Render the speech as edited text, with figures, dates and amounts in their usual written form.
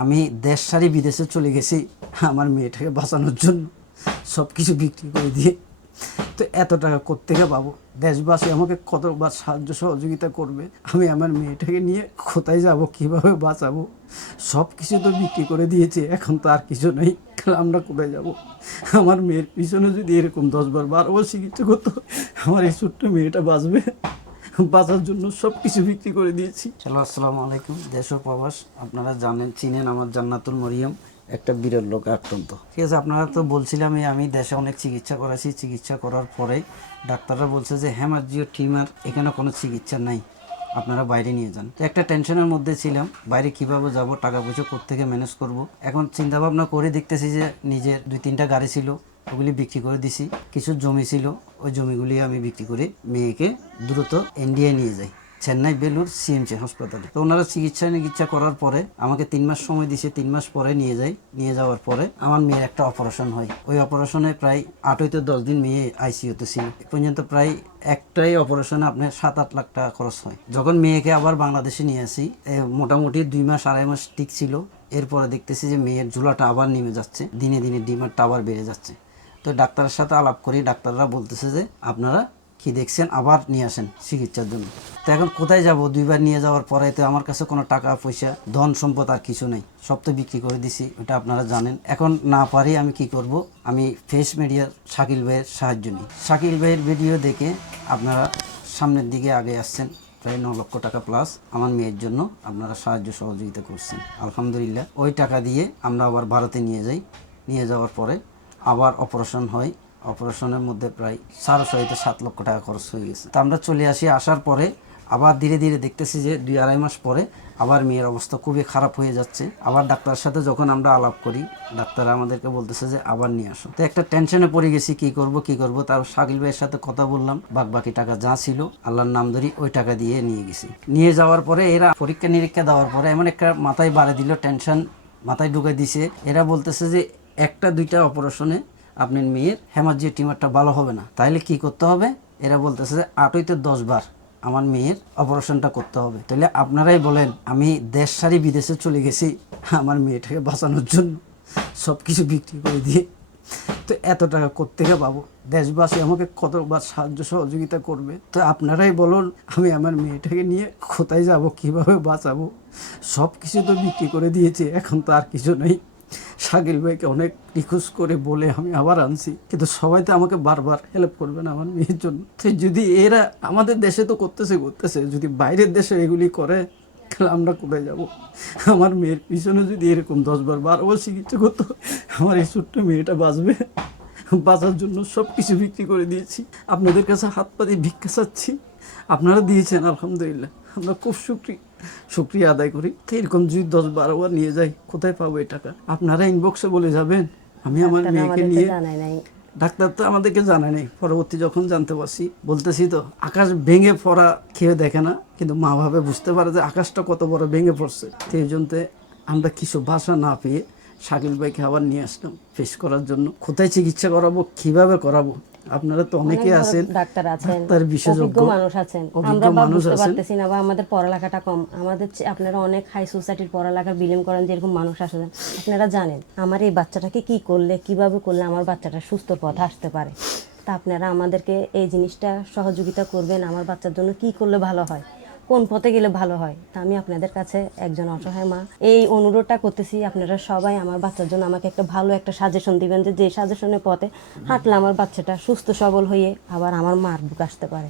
আমি দেশ সারি বিদেশে চলে গেছি আমার মেয়েটাকে বাঁচানোর জন্য, সব কিছু বিক্রি করে দিয়ে। তো এত টাকা কোত্থেকে পাবো? দেশবাসী আমাকে কতবার সাহায্য সহযোগিতা করবে? আমি আমার মেয়েটাকে নিয়ে কোথায় যাব, কিভাবে বাঁচাবো? সব কিছু তো বিক্রি করে দিয়েছি, এখন তো আর কিছু নেই। আমরা কোথায় যাব? আমার মেয়ের পিছনে যদি এরকম 10 বার 12 বার চিকিৎসা করতো, আমার এই ছোট্ট মেয়েটা বাঁচবে? বাঁচার জন্য সব কিছু বিক্রি করে দিয়েছি। চলো, আসসালামু আলাইকুম। দেশ ও প্রবাস, আপনারা জানেন, চিনেন আমার জান্নাতুল মরিয়ম একটা বিরল লোক আক্রান্ত। ঠিক আছে, আপনারা তো বলছিলাম আমি দেশে অনেক চিকিৎসা করাছি। চিকিৎসা করার পরে ডাক্তাররা বলছে যে হেমার্জিও টিউমার, এখানে কোনো চিকিৎসা নাই, আপনারা বাইরে নিয়ে যান। তো একটা টেনশনের মধ্যে ছিলাম, বাইরে কিভাবে যাব, টাকা পয়সা কোত্থেকে ম্যানেজ করব। এখন চিন্তা ভাবনা করে দেখতেছি যে নিজের 2-3টা গাড়ি ছিল, ওগুলি বিক্রি করে দিছি। কিছু জমি ছিল, ওই জমিগুলি আমি বিক্রি করে মেয়েকে দ্রুত ইন্ডিয়ায় নিয়ে যাই, চেন্নাই বেলুর সিএমসি হাসপাতালে। তো ওনারা চিকিৎসা করার পরে আমাকে 3 মাস সময় দিয়েছে। 3 মাস পরে নিয়ে যাই। নিয়ে যাওয়ার পরে আমার মেয়ের একটা অপারেশন হয়। ওই অপারেশনে প্রায় 8 হইতে 10 দিন মেয়ে আইসিইউতে ছিল। এ পর্যন্ত প্রায় একটাই অপারেশনে আপনার 7-8 লাখ টাকা খরচ হয়। যখন মেয়েকে আবার বাংলাদেশে নিয়ে আসি, মোটামুটি 2 মাস 2.5 মাস ঠিক ছিল। এরপরে দেখতেছি যে মেয়ের ঝুলাটা আবার নেমে যাচ্ছে, দিনে দিনে ডিমারটা আবার বেড়ে যাচ্ছে। তো ডাক্তারের সাথে আলাপ করি, ডাক্তাররা বলতেছে যে আপনারা কি দেখছেন, আবার নিয়ে আসেন চিকিৎসার জন্য। তো এখন কোথায় যাব? 2 বার নিয়ে যাওয়ার পরে তো আমার কাছে কোনো টাকা পয়সা ধন সম্পদ আর কিছু নেই, সব তো বিক্রি করে দিছি, ওটা আপনারা জানেন। এখন না পারি আমি কি করব? আমি ফেস মিডিয়ার শাকিল ভাইয়ের সাহায্য নিই। শাকিল ভাইয়ের ভিডিও দেখে আপনারা সামনের দিকে আগে আসছেন। প্রায় 9 লক্ষ টাকা প্লাস আমার মেয়ের জন্য আপনারা সাহায্য সহযোগিতা করছেন, আলহামদুলিল্লাহ। ওই টাকা দিয়ে আমরা আবার ভারতে নিয়ে যাই। নিয়ে যাওয়ার পরে আবার অপারেশন হয়। অপারেশনের মধ্যে প্রায় 6.5-7 লক্ষ টাকা খরচ হয়ে গেছে। তো আমরা চলে আসি। আসার পরে আবার ধীরে ধীরে দেখতেছি যে 2-2.5 মাস পরে আবার মেয়ের অবস্থা খুবই খারাপ হয়ে যাচ্ছে। আবার ডাক্তারের সাথে যখন আমরা আলাপ করি, ডাক্তার আমাদেরকে বলতেছে যে আবার নিয়ে আসো। তো একটা টেনশনে পড়ে গেছি, কি করব। তার শাকিল ভাইয়ের সাথে কথা বললাম, বাকি টাকা যা ছিল আল্লাহর নাম ধরি ওই টাকা দিয়ে নিয়ে গেছি। নিয়ে যাওয়ার পরে এরা পরীক্ষা নিরীক্ষা দেওয়ার পরে এমন একটা মাথায় বাড়ি দিল, টেনশন মাথায় ঢুকাই দিছে। এরা বলতেছে যে 1-2টা অপারেশনে আপনার মেয়ের হেমার্জিও টিউমারটা ভালো হবে না। তাইলে কি করতে হবে? এরা বলতেছে যে 8 হইতে 10 বার আমার মেয়ের অপারেশনটা করতে হবে। তাহলে আপনারাই বলেন, আমি দেশ সারি বিদেশে চলে গেছি আমার মেয়েটাকে বাঁচানোর জন্য, সব কিছু বিক্রি করে দিয়ে। তো এত টাকা কোত্থেকে পাবো? দেশবাসী আমাকে কতবার সাহায্য সহযোগিতা করবে? তো আপনারাই বলুন, আমি আমার মেয়েটাকে নিয়ে কোথায় যাব, কিভাবে বাঁচাবো? সব কিছু তো বিক্রি করে দিয়েছি, এখন তো আর কিছু নেই। শাকিল ভাইকে অনেক রিকোয়েস্ট করে বলে আমি আবার আনছি, কিন্তু সবাই তো আমাকে বারবার হেল্প করবে না আমার মেয়ের জন্য। তো যদি এরা আমাদের দেশে তো করতেছে, যদি বাইরের দেশে এগুলি করে, তাহলে আমরা কোথায় যাব? আমার মেয়ের পিছনে যদি এরকম 10 বার 12 বার চিকিৎসা করতো, আমার এই ছোট্ট মেয়েটা বাঁচবে? বাঁচার জন্য সব কিছু বিক্রি করে দিয়েছি। আপনাদের কাছে হাত পাতি ভিক্ষা চাচ্ছি, আপনারা দিয়েছেন, আলহামদুলিল্লাহ। আমরা খুব শুক্রিয়া আদায় করি। তো এরকম যদি 10-12 বার নিয়ে যাই, কোথায় পাবো এই টাকা? আপনারা ইনবক্সে বলে যাবেন। আমি আমার মেয়েকে নিয়ে, ডাক্তার তো আমাদেরকে জানায় নাই, পরবর্তী যখন জানতে পারছি, বলতেছি তো আকাশ ভেঙে পড়া খেয়ে দেখে না, কিন্তু মা ভাবে বুঝতে পারে যে আকাশটা কত বড় ভেঙে পড়ছে। তো এই জন্য আমরা কিছু ভাষা না পেয়ে শাকিল ভাইকে আবার নিয়ে আসলাম ফেস করার জন্য। কোথায় চিকিৎসা করাবো, কিভাবে করাবো? আপনারা তো অনেকে আছেন, ডাক্তার আছেন, বিশেষজ্ঞ মানুষ আছেন, আমরা বুঝতে পারতেছি না, বা আমাদের পড়ালেখাটা কম। আমাদের আপনারা অনেক হাই সোসাইটির পড়ালেখা বিলিম করেন, যেরকম মানুষ আসেন। আপনারা জানেন আমার এই বাচ্চাটাকে কি করলে, কিভাবে করলে আমার বাচ্চাটা সুস্থ পথে আসতে পারে। তা আপনারা আমাদেরকে এই জিনিসটা সহযোগিতা করবেন, আমার বাচ্চার জন্য কি করলে ভালো হয়, কোন পথে গেলে ভালো হয়। তা আমি আপনাদের কাছে একজন অসহায় মা এই অনুরোধটা করতেছি, আপনারা সবাই আমার বাচ্চার জন্য আমাকে একটা ভালো একটা সাজেশন দিবেন, যে সাজেশনের পথে হাঁটলে আমার বাচ্চাটা সুস্থ সবল হয়ে আবার আমার মার বুক আসতে পারে।